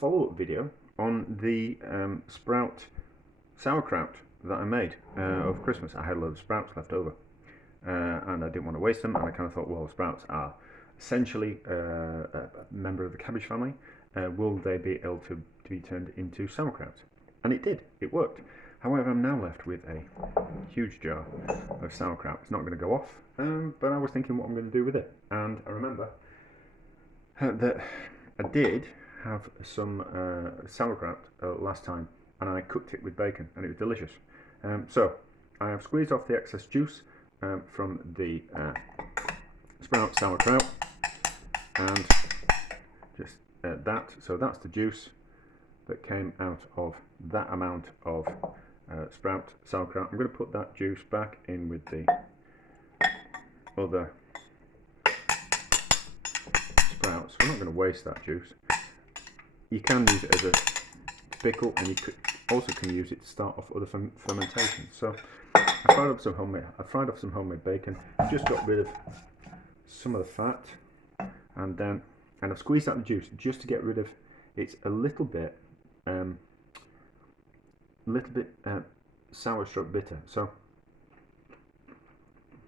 follow-up video on the sprout sauerkraut that I made over Christmas. I had a load of sprouts left over and I didn't want to waste them, and I kind of thought, well, sprouts are essentially a member of the cabbage family. Will they be able to be turned into sauerkraut? And it did. It worked. However, I'm now left with a huge jar of sauerkraut. It's not going to go off, but I was thinking what I'm going to do with it. And I remember that I did have some sauerkraut last time, and I cooked it with bacon, and it was delicious. So I have squeezed off the excess juice from the sprout sauerkraut, and just that. So that's the juice that came out of that amount of sprout sauerkraut. I'm going to put that juice back in with the other sprouts. I'm not going to waste that juice. You can use it as a pickle, and you also can use it to start off other fermentation. So I fried up some homemade bacon. Just got rid of some of the fat, and I've squeezed out the juice just to get rid of. It's a little bit sour stroke bitter. So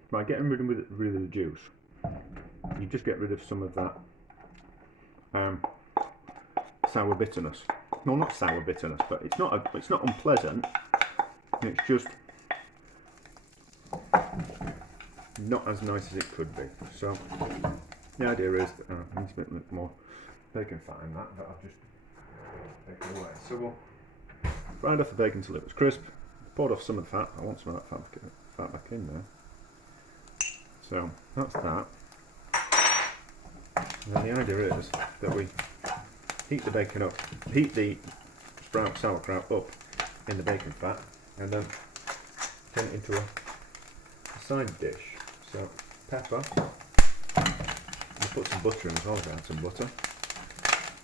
by getting rid of the juice, you just get rid of some of that sour bitterness. No, not sour bitterness, but it's not unpleasant. It's just not as nice as it could be. So the idea is that I need a bit more bacon fat in that, but I'll just take it away. So we'll fried off the bacon until it was crisp, poured off some of the fat. I want some of that fat back in there. So that's that. And then the idea is that we heat the sprout sauerkraut up in the bacon fat, and then turn it into a side dish. So pepper, we'll put some butter in as well, add some butter.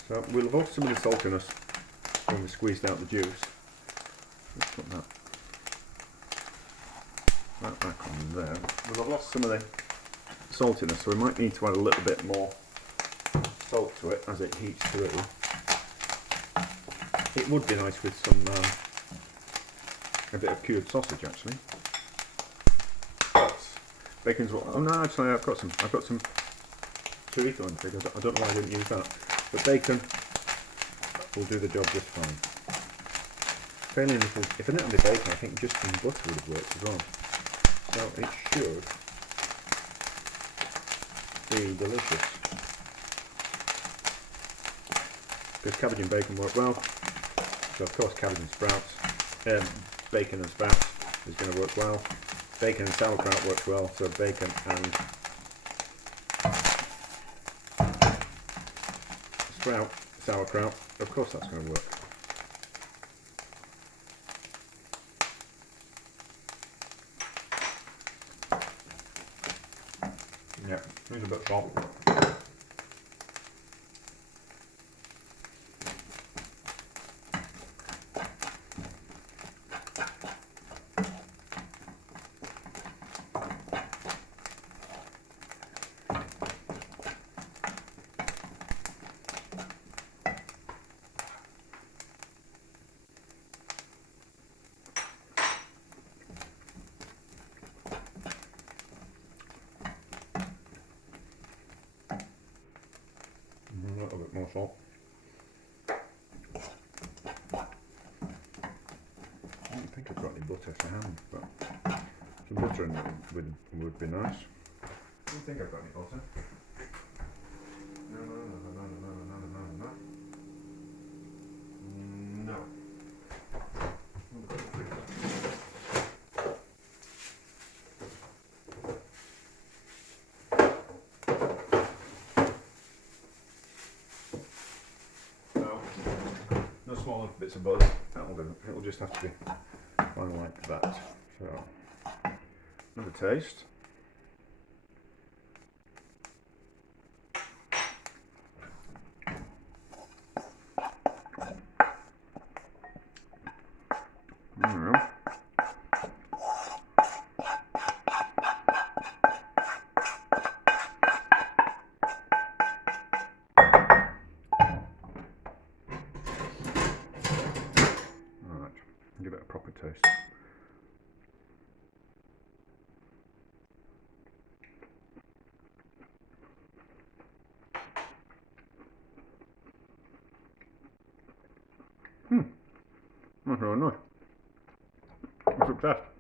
So we'll have lost some of the saltiness when we squeezed out the juice. Let's put that back on there. We'll have lost some of the saltiness, so we might need to add a little bit more salt to it as it heats through. It would be nice with some a bit of cured sausage actually. But bacon's what? Oh no, actually I've got some chorizo in figures. I don't know why I didn't use that, but bacon will do the job just fine. Failing if I didn't have the bacon, I think just some butter would have worked as well. So it should be delicious. Because cabbage and bacon work well, so of course cabbage and sprouts, bacon and sprouts is going to work well. Bacon and sauerkraut works well, so bacon and sprout sauerkraut, of course that's going to work. Yeah, here's a bit of salt. A little bit more salt. I don't think I've got any butter to hand, but some butter in it would be nice. I don't think I've got any butter. No. No smaller bits of butter, that'll do. It'll just have to be one like that. So, another taste. taste. That's really nice. I'm success.